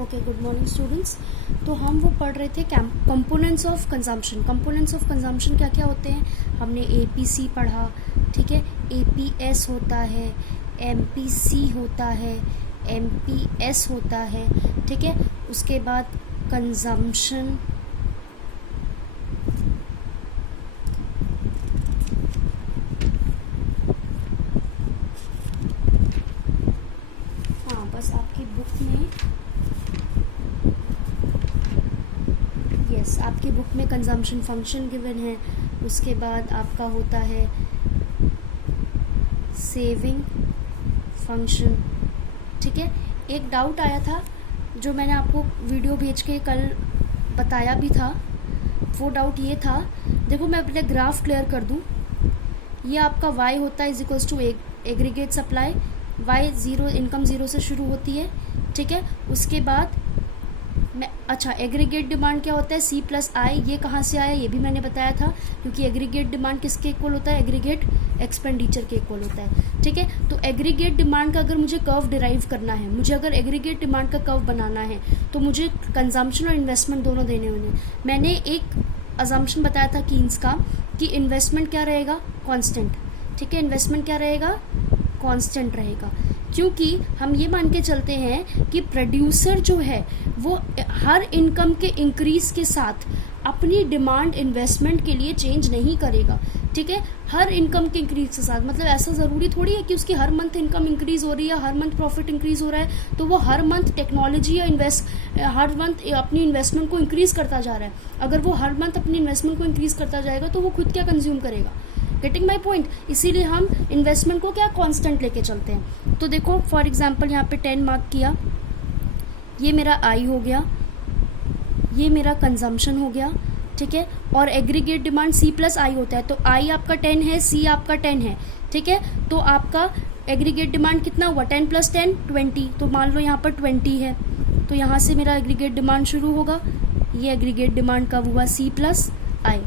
Okay, good morning students. तो हम वो पढ़ रहे थे components of consumption. Components of consumption क्या क्या होते हैं? हमने एपीसी पढ़ा, ठीक है। एपीएस होता है, एमपीसी होता है, एमपीएस होता है, ठीक है। उसके बाद कंजम्पशन, हाँ बस आपकी बुक में, यस आपकी बुक में कंजम्पशन फंक्शन गिवन है। उसके बाद आपका होता है सेविंग फंक्शन, ठीक है। एक डाउट आया था जो मैंने आपको वीडियो भेज के कल बताया भी था। वो डाउट ये था, देखो मैं अपने ग्राफ क्लियर कर दूं। ये आपका y होता है is equals to aggregate supply, y zero, income zero से शुरू होती है, ठीक है। उसके बाद अच्छा एग्रीगेट डिमांड क्या होता है? C प्लस आई। ये कहाँ से आया? ये भी मैंने बताया था, क्योंकि एग्रीगेट डिमांड किसके इक्वल होता है? एग्रीगेट एक्सपेंडिचर के इक्वल होता है, ठीक है। तो एग्रीगेट डिमांड का अगर मुझे कर्व डिराइव करना है, मुझे अगर एग्रीगेट डिमांड का कर्व बनाना है, तो मुझे कंजम्पशन और इन्वेस्टमेंट दोनों देने होंगे। मैंने एक अजम्पशन बताया था कीन्स का कि इन्वेस्टमेंट क्या रहेगा? कांस्टेंट, ठीक है। इन्वेस्टमेंट क्या रहेगा? कांस्टेंट रहेगा, क्योंकि हम ये मान के चलते हैं कि प्रोड्यूसर जो है वो हर इनकम के इंक्रीज के साथ अपनी डिमांड इन्वेस्टमेंट के लिए चेंज नहीं करेगा, ठीक है। हर इनकम के इंक्रीज के साथ, मतलब ऐसा ज़रूरी थोड़ी है कि उसकी हर मंथ इनकम इंक्रीज हो रही है, हर मंथ प्रॉफिट इंक्रीज हो रहा है तो वो हर मंथ टेक्नोलॉजी या हर मंथ अपनी इन्वेस्टमेंट को इंक्रीज करता जा रहा है। अगर वो हर मंथ अपनी इन्वेस्टमेंट को इंक्रीज करता जाएगा तो वो खुद क्या कंज्यूम करेगा? Getting my point. इसीलिए हम इन्वेस्टमेंट को क्या कांस्टेंट लेके चलते हैं। तो देखो फॉर एग्जांपल यहाँ पे 10 मार्क किया, ये मेरा आई हो गया, ये मेरा कंजम्पशन हो गया, ठीक है। और एग्रीगेट डिमांड C प्लस आई होता है, तो आई आपका 10 है, C आपका 10 है, ठीक है। तो आपका एग्रीगेट डिमांड कितना हुआ? 10 प्लस 10 20। तो मान लो यहाँ पर 20 है, तो यहाँ से मेरा एग्रीगेट डिमांड शुरू होगा। ये एग्रीगेट डिमांड कब हुआ? C plus I.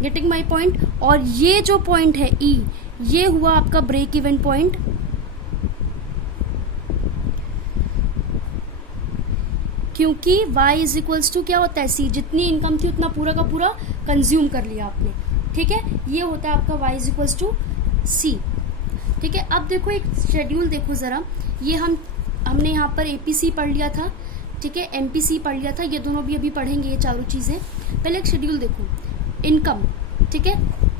Getting my point. और ये जो पॉइंट है E, ये हुआ आपका ब्रेक इवन पॉइंट, क्योंकि y इज इक्वल्स टू क्या होता है? C। जितनी इनकम थी उतना पूरा का पूरा कंज्यूम कर लिया आपने, ठीक है। ये होता है आपका y is equals to C, ठीक है। अब देखो एक शेड्यूल देखो जरा, ये हमने यहाँ पर APC पढ़ लिया था, ठीक है, MPC पढ़ लिया था, ये दोनों भी अभी पढ़ेंगे ये चारों चीजें। पहले एक शेड्यूल देखो, इनकम, ठीक है।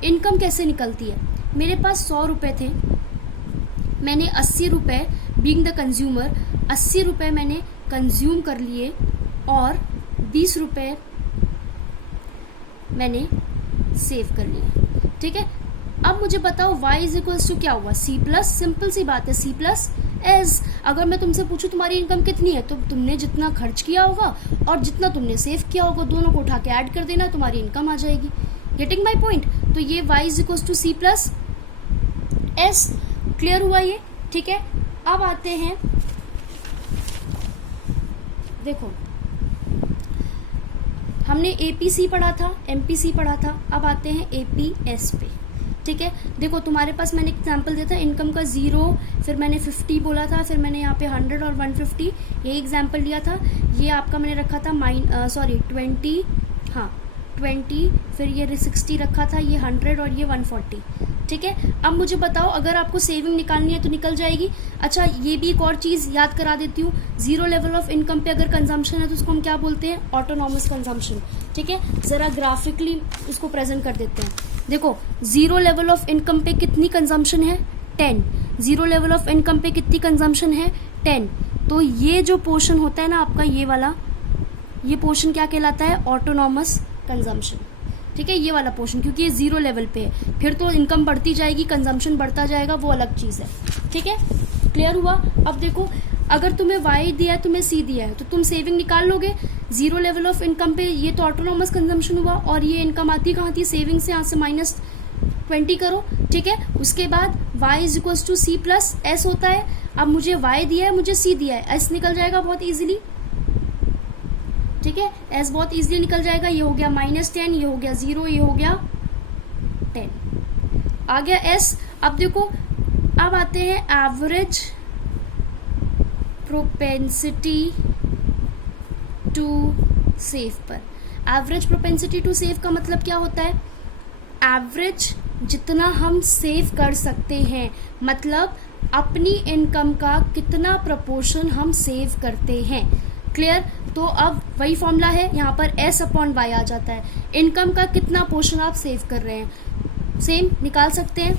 इनकम कैसे निकलती है? मेरे पास 100 रुपए थे, मैंने 80 रुपए बीइंग द कंज्यूमर 80 रुपए मैंने कंज्यूम कर लिए और 20 रुपए मैंने सेव कर लिए, ठीक है। अब मुझे बताओ y इज इक्वल्स टू क्या हुआ? C प्लस, सिंपल सी बात है, C प्लस एस। अगर मैं तुमसे पूछूं तुम्हारी इनकम कितनी है, तो तुमने जितना खर्च किया होगा और जितना तुमने सेव किया होगा दोनों को उठा के ऐड कर देना, तुम्हारी इनकम आ जाएगी। Getting my point. तो ये y is equals to C plus S. Clear हुआ ये, ठीक है। अब आते हैं, देखो हमने APC पढ़ा था, MPC पढ़ा था, अब आते हैं APS पे, ठीक है। देखो तुम्हारे पास मैंने एग्जांपल दिया था इनकम का 0, फिर मैंने 50 बोला था, फिर मैंने यहाँ पे 100 और 150 ये एग्जांपल लिया था। ये आपका मैंने रखा था 20, हाँ 20, फिर ये 60 रखा था, ये 100 और ये 140, ठीक है। अब मुझे बताओ अगर आपको सेविंग निकालनी है तो निकल जाएगी। अच्छा ये भी एक और चीज़ याद करा देती हूँ, जीरो लेवल ऑफ इनकम पे अगर कंजम्पशन है तो उसको हम क्या बोलते हैं? ऑटोनॉमस कंजम्पशन, ठीक है। ज़रा ग्राफिकली उसको प्रेजेंट कर देते हैं। देखो जीरो लेवल ऑफ इनकम पे कितनी कंजम्पशन है? 10। जीरो लेवल ऑफ इनकम पे कितनी कंजम्पशन है? 10। तो ये जो पोर्शन होता है ना आपका, ये वाला, ये पोर्शन क्या कहलाता है? ऑटोनॉमस कंजम्पशन, ठीक है। ये वाला पोर्शन, क्योंकि ये जीरो लेवल पे है, फिर तो इनकम बढ़ती जाएगी, कंजम्पशन बढ़ता जाएगा, वो अलग चीज़ है, ठीक है। क्लियर हुआ? अब देखो अगर तुम्हें y दिया है, तुम्हें C दिया है, तो तुम सेविंग निकाल लोगे। जीरो लेवल ऑफ इनकम पे ये तो ऑटोनॉमस कंजम्पशन हुआ, और ये इनकम आती कहाँ थी? सेविंग से, यहाँ से -20 करो, ठीक है। उसके बाद y is equals to C plus S होता है। अब मुझे y दिया है, मुझे C दिया है, s निकल जाएगा बहुत ईजिली, ठीक है। s बहुत इजीली निकल जाएगा। ये हो गया -10, ये हो गया 0, ये हो गया 10, आ गया s। अब देखो अब आते हैं एवरेज प्रोपेंसिटी टू सेव पर। एवरेज प्रोपेंसिटी टू सेव का मतलब क्या होता है? एवरेज जितना हम सेव कर सकते हैं, मतलब अपनी इनकम का कितना प्रपोर्शन हम सेव करते हैं। क्लियर? तो अब वही फॉर्मूला है, यहाँ पर S अपॉन वाई आ जाता है। इनकम का कितना पोर्शन आप सेव कर रहे हैं, सेम निकाल सकते हैं।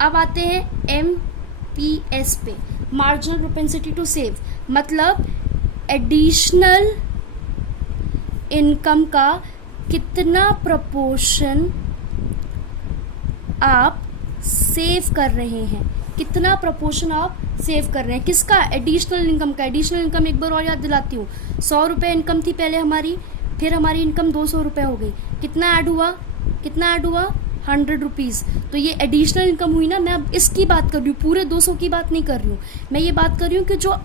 अब आते हैं MPS पे, मार्जिनल प्रोपेंसिटी टू सेव, मतलब एडिशनल इनकम का कितना प्रपोर्शन आप सेव कर रहे हैं, कितना प्रपोर्शन आप सेव कर रहे हैं। किसका? एडिशनल इनकम का। एडिशनल इनकम एक बार और याद दिलाती हूँ, 100 रुपये इनकम थी पहले हमारी, फिर हमारी इनकम 200 रुपये हो गई। कितना ऐड हुआ? कितना ऐड हुआ? 100 रुपीज़। तो ये एडिशनल इनकम हुई ना। मैं अब इसकी बात कर रही हूँ, पूरे 200 की बात नहीं कर रही हूँ। मैं ये बात कर रही हूँ कि जो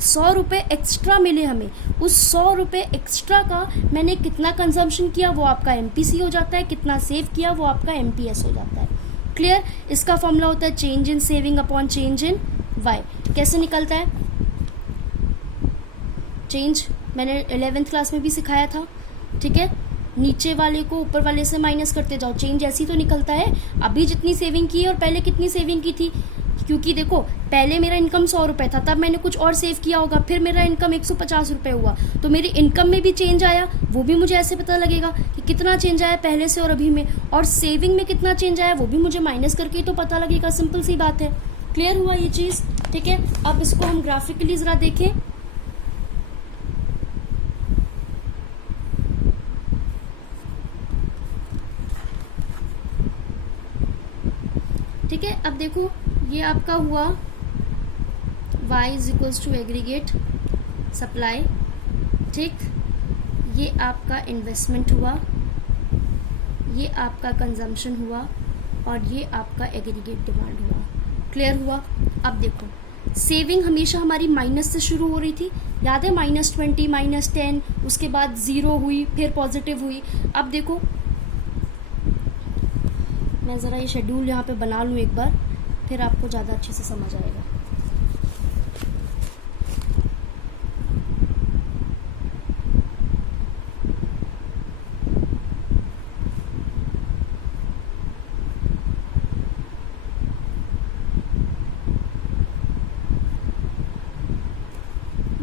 100 रुपये एक्स्ट्रा मिले हमें, उस 100 रुपये एक्स्ट्रा का मैंने कितना कंजम्पशन किया वो आपका MPC हो जाता है, कितना सेव किया वो आपका MPS हो जाता है। क्लियर? इसका फॉर्मूला होता है change in saving upon change in Y. कैसे निकलता है चेंज? मैंने 11th क्लास में भी सिखाया था, ठीक है। नीचे वाले को ऊपर वाले से माइनस करते जाओ, चेंज ऐसी तो निकलता है। अभी जितनी सेविंग की है और पहले कितनी सेविंग की थी, क्योंकि देखो पहले मेरा इनकम 100 रुपये था, तब मैंने कुछ और सेव किया होगा, फिर मेरा इनकम 150 रुपये हुआ, तो मेरी इनकम में भी चेंज आया। वो भी मुझे ऐसे पता लगेगा कि कितना चेंज आया पहले से और अभी में, और सेविंग में कितना चेंज आया वो भी मुझे माइनस करके ही तो पता लगेगा। सिंपल सी बात है। क्लियर हुआ ये चीज़? ठीक है। अब इसको हम ग्राफिकली ज़रा देखें। ठीक है, अब देखो ये आपका हुआ y is equals to aggregate supply, ठीक। ये आपका इन्वेस्टमेंट हुआ, ये आपका कंजम्पशन हुआ, और ये आपका एग्रीगेट डिमांड हुआ। क्लियर हुआ? अब देखो सेविंग हमेशा हमारी माइनस से शुरू हो रही थी, याद है? -20, -10, उसके बाद 0 हुई, फिर पॉजिटिव हुई। अब देखो मैं ज़रा ये शेड्यूल यहाँ पे बना लूँ एक बार, फिर आपको ज़्यादा अच्छे से समझ आएगा।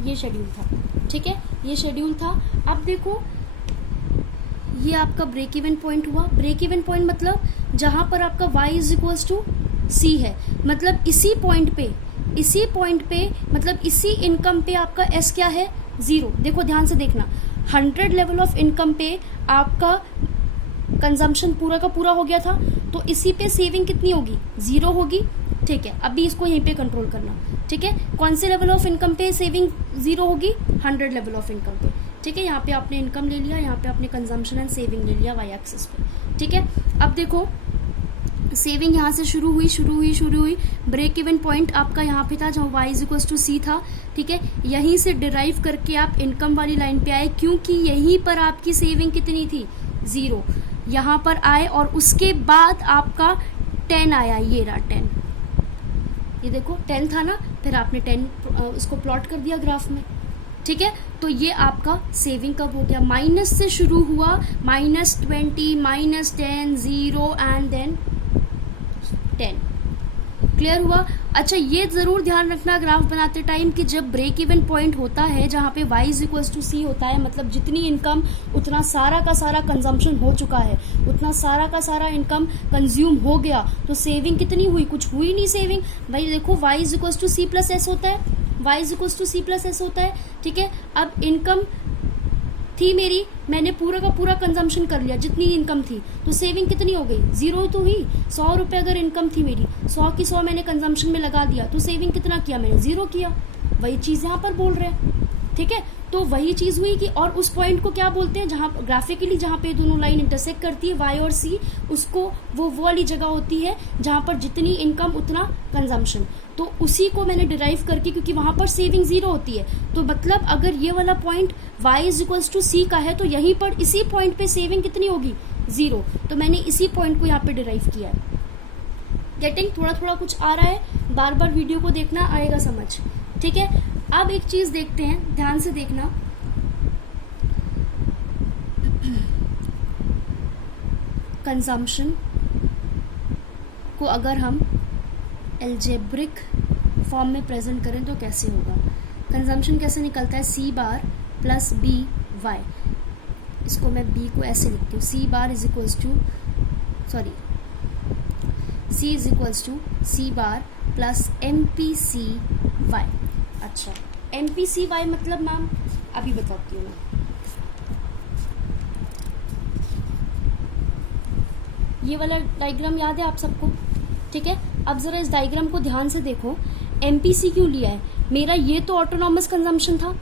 ये शेड्यूल था, ठीक है, ये शेड्यूल था। अब देखो ये आपका ब्रेक इवन पॉइंट हुआ। ब्रेक इवन पॉइंट मतलब जहां पर आपका y is equals to C है, मतलब इसी पॉइंट पे मतलब इसी इनकम पे आपका S क्या है? 0। देखो ध्यान से देखना, 100 लेवल ऑफ इनकम पे आपका कंजम्पशन पूरा का पूरा हो गया था, तो इसी पे सेविंग कितनी होगी? 0 होगी। ठीक है, अभी इसको यहीं पे कंट्रोल करना, ठीक है। कौन से लेवल ऑफ इनकम पे सेविंग 0 होगी? 100 लेवल ऑफ इनकम पे, ठीक है। यहाँ पे आपने इनकम ले लिया, यहाँ पे आपने कंजम्पशन एंड सेविंग ले लिया वाई एक्सिस पे, ठीक है। अब देखो सेविंग यहाँ से शुरू हुई। ब्रेक इवन पॉइंट आपका यहाँ पे था जहाँ y is equal to C था, ठीक है। यहीं से डिराइव करके आप इनकम वाली लाइन पे आए, क्योंकि यहीं पर आपकी सेविंग कितनी थी? 0। यहाँ पर आए और उसके बाद आपका 10 आया, ये रहा 10, ये देखो 10 था ना, फिर आपने 10 उसको प्लॉट कर दिया ग्राफ में, ठीक है। तो ये आपका सेविंग कब हो गया? माइनस से शुरू हुआ, -20, -10, 0 एंड देन 10। क्लियर हुआ? अच्छा, ये जरूर ध्यान रखना ग्राफ बनाते टाइम कि जब ब्रेक इवन पॉइंट होता है जहाँ पे y is equal to C होता है, मतलब जितनी इनकम उतना सारा का सारा कंजम्पशन हो चुका है, उतना सारा का सारा इनकम कंज्यूम हो गया, तो सेविंग कितनी हुई? कुछ हुई नहीं सेविंग। भाई देखो y is equal to C plus S होता है, y is equal to C plus S होता है, ठीक है। अब इनकम थी मेरी, मैंने पूरा का पूरा कंजम्पशन कर लिया जितनी इनकम थी, तो सेविंग कितनी हो गई? 0 तो हुई। 100 रुपये अगर इनकम थी मेरी, 100 की 100 मैंने कंजम्पशन में लगा दिया, तो सेविंग कितना किया मैंने? 0 किया। वही चीज़ यहाँ पर बोल रहे हैं, ठीक है। तो वही चीज़ हुई कि, और उस पॉइंट को क्या बोलते हैं जहाँ ग्राफिकली जहाँ पे दोनों लाइन इंटरसेक्ट करती है y और c, उसको वो वाली जगह होती है जहाँ पर जितनी इनकम उतना कंजम्पशन, तो उसी को मैंने डिराइव करके, क्योंकि वहाँ पर सेविंग 0 होती है, तो मतलब अगर ये वाला point y is equals to C का है, तो यहीं पर इसी पॉइंट पे सेविंग कितनी होगी? 0। तो मैंने इसी पॉइंट को यहाँ पे डिराइव किया है। गेटिंग? थोड़ा थोड़ा कुछ आ रहा है, बार बार वीडियो को देखना, आएगा समझ, ठीक है। अब एक चीज़ देखते हैं, ध्यान से देखना। कंजम्पशन को अगर हम एल्जेब्रिक फॉर्म में प्रेजेंट करें तो कैसे होगा। कंजम्पशन कैसे निकलता है, C bar plus B Y. इसको मैं बी को ऐसे लिखती हूँ, C bar is equals to C is equals to C bar plus M P C Y. अच्छा, एम पी सी वाई मतलब मैम अभी बताती हूँ मैं। ये वाला डायग्राम याद है आप सबको, ठीक है। अब जरा इस डायग्राम को ध्यान से देखो, एमपीसी क्यों लिया है, मेरा ये तो ऑटोनॉमस कंजम्पशन था,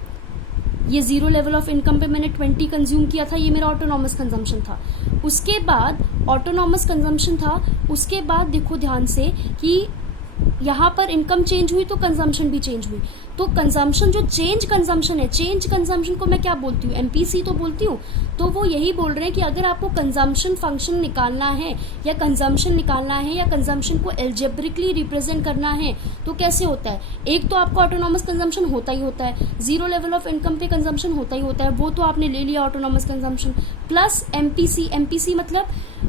ये 0 लेवल ऑफ इनकम पे मैंने 20 कंज्यूम किया था, ये मेरा ऑटोनॉमस कंजम्पशन था। उसके बाद ऑटोनॉमस कंजम्पशन था, उसके बाद देखो ध्यान से कि यहाँ पर इनकम चेंज हुई तो कंजम्पशन भी चेंज हुई। तो कंजम्पशन जो चेंज कंजम्पशन है, चेंज कंजम्पशन को मैं क्या बोलती हूँ, एमपीसी तो बोलती हूँ। तो वो यही बोल रहे हैं कि अगर आपको कंजम्पशन फंक्शन निकालना है या कंजम्पशन निकालना है या कंजम्पशन को एल्जेब्रिकली रिप्रेजेंट करना है तो कैसे होता है। एक तो आपको ऑटोनॉमस कंजम्पशन होता ही होता है, 0 लेवल ऑफ इनकम पे कंजम्पशन होता ही होता है, वो तो आपने ले लिया autonomous consumption, plus MPC. MPC मतलब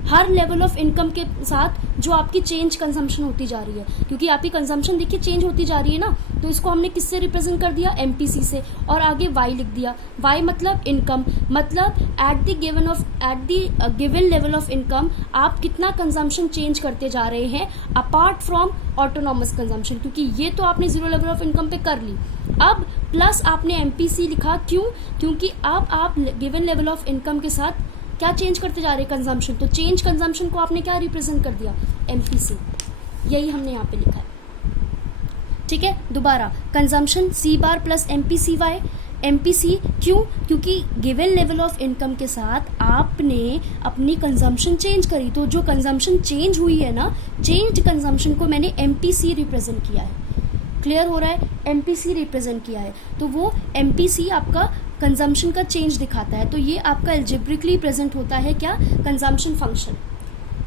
हर लेवल ऑफ इनकम के साथ जो आपकी चेंज कंजम्पशन होती जा रही है, क्योंकि आपकी कंजम्पशन देखिए चेंज होती जा रही है ना, तो इसको हमने किससे रिप्रेजेंट कर दिया, एमपीसी से। और आगे वाई लिख दिया, वाई मतलब इनकम, मतलब at the given level of income आप कितना कंजम्पशन चेंज करते जा रहे हैं अपार्ट फ्रॉम ऑटोनॉमस कंजम्पशन, क्योंकि ये तो आपने 0 लेवल ऑफ इनकम पे कर ली। अब प्लस आपने एमपीसी लिखा, क्यों, क्योंकि अब आप गिवन लेवल ऑफ इनकम के साथ क्या चेंज करते जा रहे हैं, कंजम्पशन। तो चेंज कंजम्पशन को आपने क्या रिप्रेजेंट कर दिया, एमपीसी। यही हमने यहाँ पे लिखा है, ठीक है। दोबारा कंजम्पशन सी bar plus MPC Y. MPC क्यों, क्योंकि गिवन लेवल ऑफ इनकम के साथ आपने अपनी कंजम्पशन चेंज करी, तो जो कंजम्पशन चेंज हुई है ना, चेंज्ड कंजम्पशन को मैंने एमपीसी रिप्रेजेंट किया है। क्लियर हो रहा है, एमपीसी रिप्रेजेंट किया है, तो वो एमपीसी आपका कंजम्पशन का चेंज दिखाता है। तो ये आपका एल्जेब्रिकली प्रेजेंट होता है क्या, कंजम्पशन फंक्शन,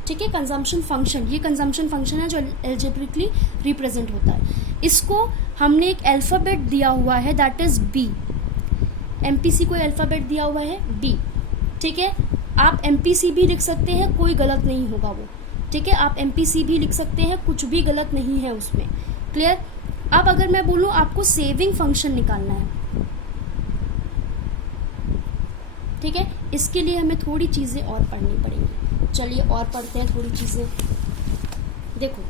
ठीक है। कंजम्पशन फंक्शन, ये कंजम्पशन फंक्शन है जो एल्जेब्रिकली रिप्रेजेंट होता है। इसको हमने एक अल्फाबेट दिया हुआ है, दैट इज बी। एमपीसी को अल्फाबेट दिया हुआ है बी, ठीक है। आप एमपीसी भी लिख सकते हैं, कोई गलत नहीं होगा वो, ठीक है। आप एमपीसी भी लिख सकते हैं, कुछ भी गलत नहीं है उसमें। क्लियर। अब अगर मैं बोलूं आपको सेविंग फंक्शन निकालना है, ठीक है, इसके लिए हमें थोड़ी चीजें और पढ़नी पड़ेंगी। चलिए और पढ़ते हैं थोड़ी चीजें। देखो,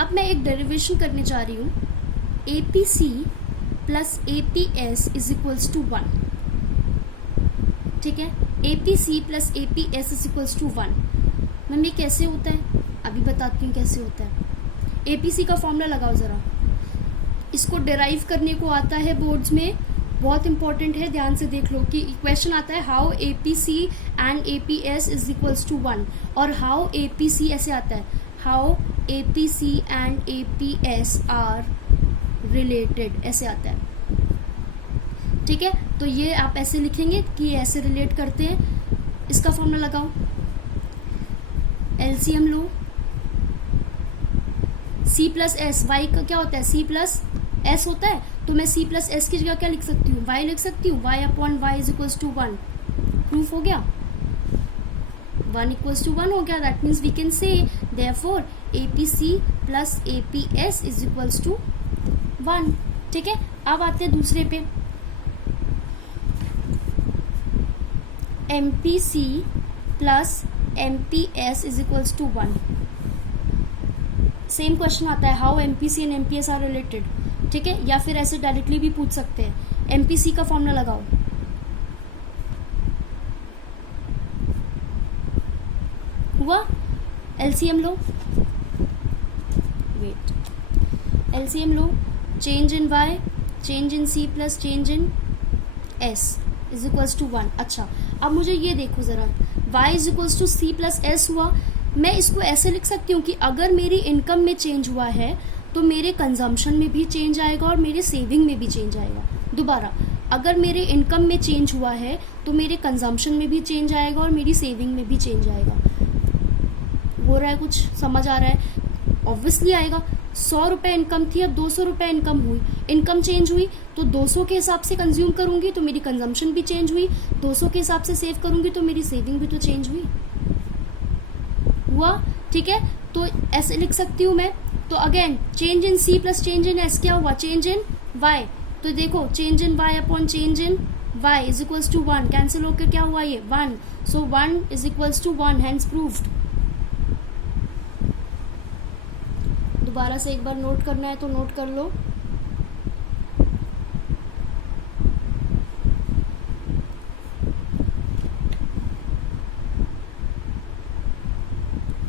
अब मैं एक डेरिवेशन करने जा रही हूं, APC plus APS is equals to 1, ठीक है। APC plus APS is equals to 1। Ma'am ये कैसे होता है, अभी बताती हूँ कैसे होता है। एपीसी का फॉर्मूला लगाओ जरा, इसको डिराइव करने को आता है बोर्ड्स में, बहुत इंपॉर्टेंट है, ध्यान से देख लो कि क्वेश्चन आता है how APC and APS is equals to 1, और हाउ एपीसी ऐसे आता है, how APC and APS are related, ऐसे आता है, ठीक है। तो ये आप ऐसे लिखेंगे कि ऐसे रिलेट करते हैं। इसका फॉर्मूला लगाओ, एलसीएम लो, सी प्लस एस, वाई का क्या होता है, सी प्लस एस होता है, तो मैं सी प्लस एस की जगह क्या लिख सकती हूँ, वाई लिख सकती हूँ, Y upon Y is equals to 1। Proof हो गया, 1 इक्वल्स टू 1 हो गया। That means we can say therefore APC plus APS is equals to 1, ठीक है। अब आते हैं दूसरे पे, MPC plus MPS is equals to 1। Same question आता है how MPC and MPS are related, ठीक है, या फिर ऐसे डायरेक्टली भी पूछ सकते हैं। एमपीसी का फॉर्मूला लगाओ, हुआ, एलसीएम लो, वेट, एलसीएम लो, change in Y, change in C plus change in S is equals to 1। अच्छा, अब मुझे ये देखो जरा, Y is equals to C plus S हुआ, मैं इसको ऐसे लिख सकती हूँ कि अगर मेरी इनकम में चेंज हुआ है तो मेरे कंजम्पशन में भी चेंज आएगा और मेरे सेविंग में भी चेंज आएगा। दोबारा, अगर मेरे इनकम में चेंज हुआ है तो मेरे कंजम्पशन में भी चेंज आएगा और मेरी सेविंग में भी चेंज आएगा। हो रहा है कुछ, समझ आ रहा है, ऑब्वियसली आएगा। ₹100 इनकम थी, अब ₹200 इनकम हुई, इनकम चेंज हुई तो 200 के हिसाब से कंज्यूम करूंगी तो मेरी कंजम्पशन भी चेंज हुई, 200 के हिसाब से सेव करूंगी तो मेरी सेविंग भी तो चेंज हुआ। ठीक है, तो ऐसे लिख सकती हूँ मैं। तो again change in C plus change in S क्या हुआ, चेंज इन वाई। तो देखो change in Y upon change in Y is equals to 1, cancel होकर क्या हुआ ये 1, so 1 is equals to 1, hence proved. दोबारा से एक बार नोट करना है तो नोट कर लो।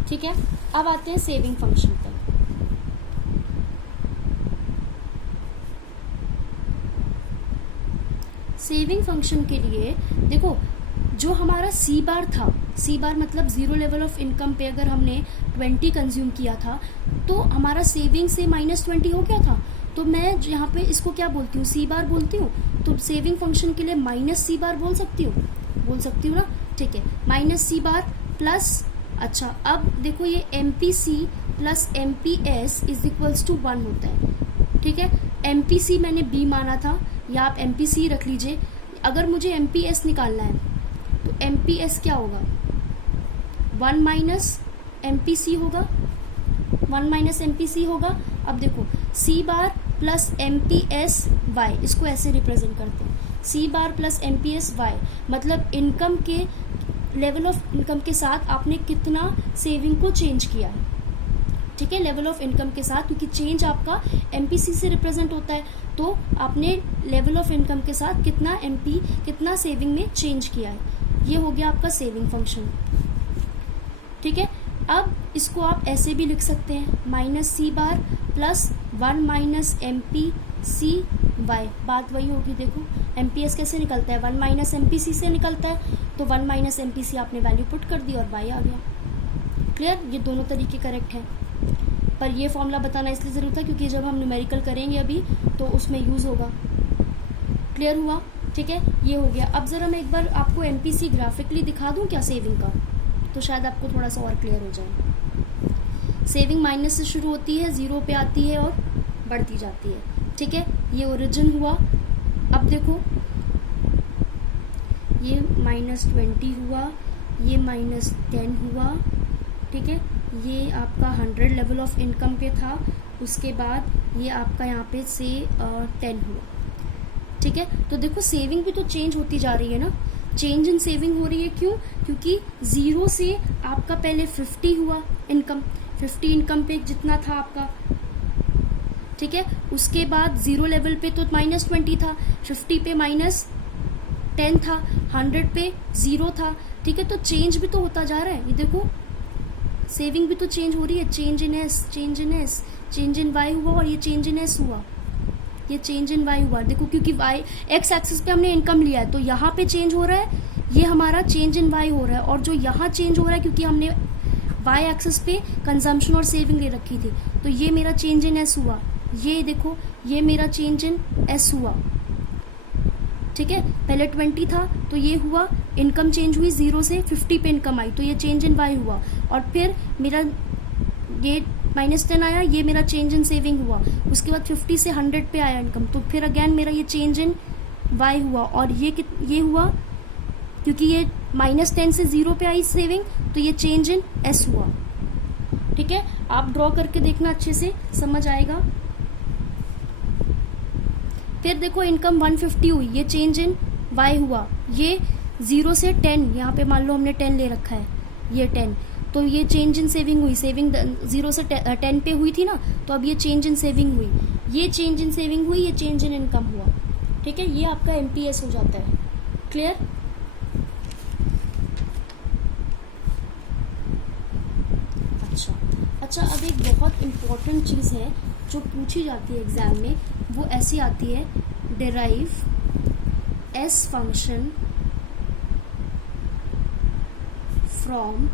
ठीक है, अब आते हैं सेविंग फंक्शन पर। सेविंग फंक्शन के लिए देखो जो हमारा सी बार था, सी बार मतलब जीरो लेवल ऑफ इनकम पे अगर हमने 20 कंज्यूम किया था तो हमारा सेविंग से -20 हो गया था। तो मैं यहाँ पे इसको क्या बोलती हूँ, सी बार बोलती हूँ। तो सेविंग फंक्शन के लिए -C बार बोल सकती हूँ ना। ठीक है, -C बार प्लस, अच्छा अब देखो ये MPC plus MPS is equals to 1 होता है। ठीक है, MPC मैंने B माना था, या आप MPC रख लीजिए। अगर मुझे MPS निकालना है तो MPS क्या होगा, 1 माइनस MPC होगा, 1 माइनस MPC होगा। अब देखो C बार प्लस MPS Y, इसको ऐसे रिप्रेजेंट करते हैं, C बार प्लस MPS Y मतलब इनकम के लेवल ऑफ इनकम के साथ आपने कितना सेविंग को चेंज किया है। ठीक है, लेवल ऑफ इनकम के साथ, क्योंकि चेंज आपका MPC से रिप्रेजेंट होता है, तो आपने लेवल ऑफ इनकम के साथ कितना सेविंग में चेंज किया है। ये हो गया आपका सेविंग फंक्शन। ठीक है, अब इसको आप ऐसे भी लिख सकते हैं, -C बार प्लस 1 माइनस MPC Y। बात वही होगी, देखो MPS कैसे निकलता है, 1 माइनस MPC से निकलता है, तो 1 माइनस MPC आपने वैल्यू पुट कर दी और Y आ गया। क्लियर, ये दोनों तरीके करेक्ट हैं, पर ये फॉर्मूला बताना इसलिए ज़रूरत है क्योंकि जब हम न्यूमेरिकल करेंगे अभी तो उसमें यूज़ होगा। क्लियर हुआ। ठीक है, ये हो गया। अब ज़रा मैं एक बार आपको MPC ग्राफिकली दिखा दूं क्या सेविंग का, तो शायद आपको थोड़ा सा और क्लियर हो जाए। सेविंग माइनस से शुरू होती है, 0 पे आती है और बढ़ती जाती है। ठीक है, ये ओरिजिन हुआ। अब देखो ये -20 हुआ, ये -10 हुआ। ठीक है, ये आपका 100 लेवल ऑफ इनकम पे था, उसके बाद ये आपका यहाँ पे से 10 हुआ। ठीक है, तो देखो सेविंग भी तो चेंज होती जा रही है ना, चेंज इन सेविंग हो रही है। क्यों? क्योंकि 0 से आपका पहले 50 हुआ इनकम, 50 इनकम पे जितना था आपका। ठीक है, उसके बाद 0 लेवल पे तो -20 था, 50 पे -10 था, 100 पे 0 था। ठीक है, तो चेंज भी तो होता जा रहा है। ये देखो सेविंग भी तो चेंज हो रही है, change in S, change in S, change in Y हुआ और ये चेंज इन एस हुआ, ये चेंज इन वाई हुआ। देखो क्योंकि वाई एक्स एक्सिस पे हमने इनकम लिया है तो यहाँ पे चेंज हो रहा है, ये हमारा चेंज इन वाई हो रहा है। और जो यहाँ चेंज हो रहा है क्योंकि हमने वाई एक्सिस पे कंजम्पशन और सेविंग ले रखी थी, तो ये मेरा चेंज इन एस हुआ। ये देखो ये मेरा चेंज इन एस हुआ। ठीक है, पहले 20 था तो ये हुआ, इनकम चेंज हुई, 0 से 50 पे इनकम आई तो ये चेंज इन वाई हुआ। और फिर मेरा ये -10 आया, ये मेरा चेंज इन सेविंग हुआ। उसके बाद 50 से 100 पे आया इनकम, तो फिर अगेन मेरा ये चेंज इन वाई हुआ। और ये हुआ क्योंकि ये -10 से 0 पे आई सेविंग, तो ये चेंज इन एस हुआ। ठीक है, आप ड्रॉ करके देखना, अच्छे से समझ आएगा। फिर देखो इनकम 150 हुई, ये चेंज इन वाई हुआ। ये 0 से 10, यहाँ पे मान लो हमने 10 ले रखा है, ये 10, तो ये चेंज इन सेविंग हुई। सेविंग 0 से 10 पे हुई थी ना, तो अब ये चेंज इन सेविंग हुई, ये चेंज इन सेविंग हुई, ये चेंज इन इनकम हुआ। ठीक है, ये आपका MPS हो जाता है। क्लियर? अच्छा, अब एक बहुत इम्पोर्टेंट चीज़ है जो पूछी जाती है एग्जाम में, वो ऐसी आती है, derive S function from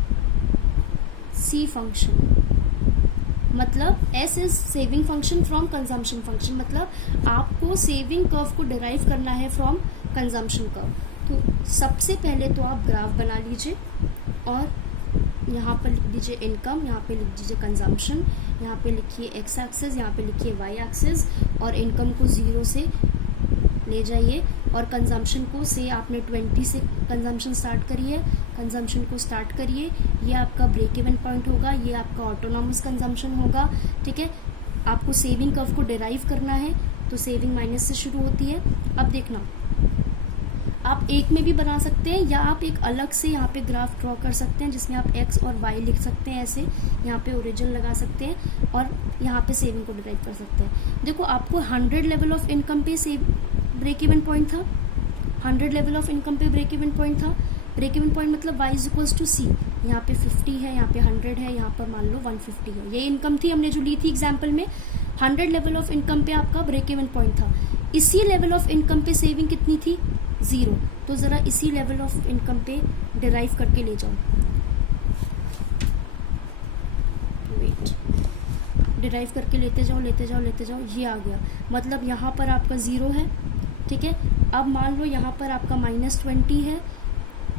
C function. मतलब S is saving function from consumption function, मतलब आपको सेविंग कर्व को डिराइव करना है फ्रॉम कंजम्पशन कर्व। तो सबसे पहले तो आप ग्राफ बना लीजिए और यहाँ पर लिख दीजिए इनकम, यहाँ पे लिख दीजिए कंजम्पशन, यहाँ पे लिखिए एक्स एक्सिस, यहाँ पे लिखिए वाई एक्सिस, और इनकम को 0 से ले जाइए और कंजम्पशन को से आपने 20 से कंजम्पशन स्टार्ट करिए, कंजम्पशन को स्टार्ट करिए। ये आपका ब्रेक इवन पॉइंट होगा, ये आपका ऑटोनॉमस कंजम्पशन होगा। ठीक है, आपको सेविंग कर्व को डिराइव करना है, तो सेविंग माइनस से शुरू होती है। अब देखना, आप एक में भी बना सकते हैं या आप एक अलग से यहाँ पे ग्राफ ड्रॉ कर सकते हैं जिसमें आप एक्स और वाई लिख सकते हैं, ऐसे यहाँ पे ओरिजिन लगा सकते हैं और यहाँ पे सेविंग को डिराइव कर सकते हैं। देखो, आपको 100 लेवल ऑफ इनकम पे ब्रेक इवन पॉइंट था, 100 लेवल ऑफ इनकम पे ब्रेक इवन पॉइंट था। ब्रेक इवन पॉइंट मतलब y इज इक्वल्स टू सी, यहाँ पे 50 है, यहाँ पे 100 है, यहाँ पर मान लो 150 है। ये इनकम थी हमने जो ली थी एग्जाम्पल में। 100 लेवल ऑफ इनकम पे आपका ब्रेक इवन पॉइंट था। इसी लेवल ऑफ इनकम पे सेविंग कितनी थी? 0। तो जरा इसी लेवल ऑफ इनकम पे डिराइव करके ले जाओ, वेट, डिराइव करके लेते जाओ लेते जाओ लेते जाओ, ये आ गया। मतलब यहाँ पर आपका 0 है। ठीक है, अब मान लो यहाँ पर आपका -20 है,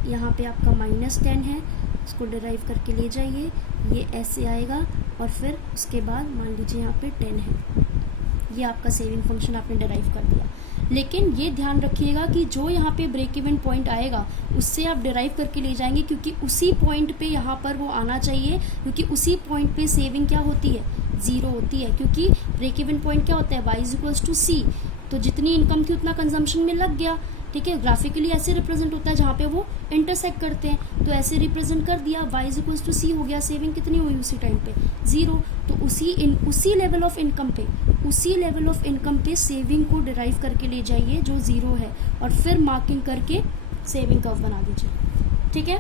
यहाँ पे आपका -10 है, इसको डिराइव करके ले जाइए, ये ऐसे आएगा और फिर उसके बाद मान लीजिए यहाँ पे 10 है। ये आपका सेविंग फंक्शन आपने डिराइव कर दिया। लेकिन ये ध्यान रखिएगा कि जो यहाँ पे ब्रेक इवन पॉइंट आएगा उससे आप डिराइव करके ले जाएंगे, क्योंकि उसी पॉइंट पे यहाँ पर वो आना चाहिए, क्योंकि उसी पॉइंट पे सेविंग क्या होती है? 0 होती है। क्योंकि ब्रेक इवन पॉइंट क्या होता है? y इज इक्वल्स टू सी। तो जितनी इनकम थी उतना कंजम्पशन में लग गया। ठीक है, ग्राफिकली ऐसे रिप्रेजेंट होता है जहाँ पे वो इंटरसेक्ट करते हैं, तो ऐसे रिप्रेजेंट कर दिया, y इज इक्वल्स टू सी हो गया। सेविंग कितनी हुई उसी टाइम पे? 0। तो उसी लेवल ऑफ इनकम पे सेविंग को डिराइव करके ले जाइए जो 0 है, और फिर मार्किंग करके सेविंग कर्व बना दीजिए। ठीक है,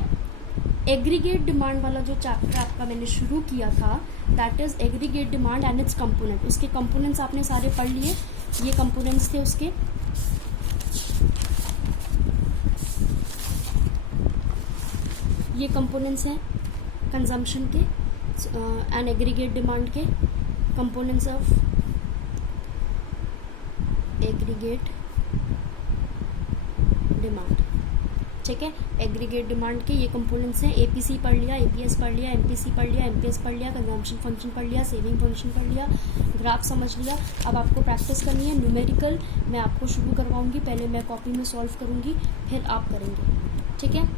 एग्रीगेट डिमांड वाला जो चैप्टर आपका मैंने शुरू किया था, that is aggregate demand and it's component. उसके कंपोनेंट्स आपने सारे पढ़ लिए, ये कंपोनेंट्स थे उसके। ये कंपोनेंट्स हैं कंजम्पशन के एंड एग्रीगेट डिमांड के, कंपोनेंट्स ऑफ एग्रीगेट डिमांड। ठीक है, एग्रीगेट डिमांड के ये कंपोनेंट्स हैं। एपीसी पढ़ लिया, एपीएस पढ़ लिया, एमपीसी पढ़ लिया, एमपीएस पढ़ लिया, कंजम्पशन फंक्शन पढ़ लिया, सेविंग फंक्शन पढ़ लिया, ग्राफ समझ लिया। अब आपको प्रैक्टिस करनी है। न्यूमेरिकल मैं आपको शुरू करवाऊंगी, पहले मैं कॉपी में सॉल्व करूंगी, फिर आप करेंगे। ठीक है।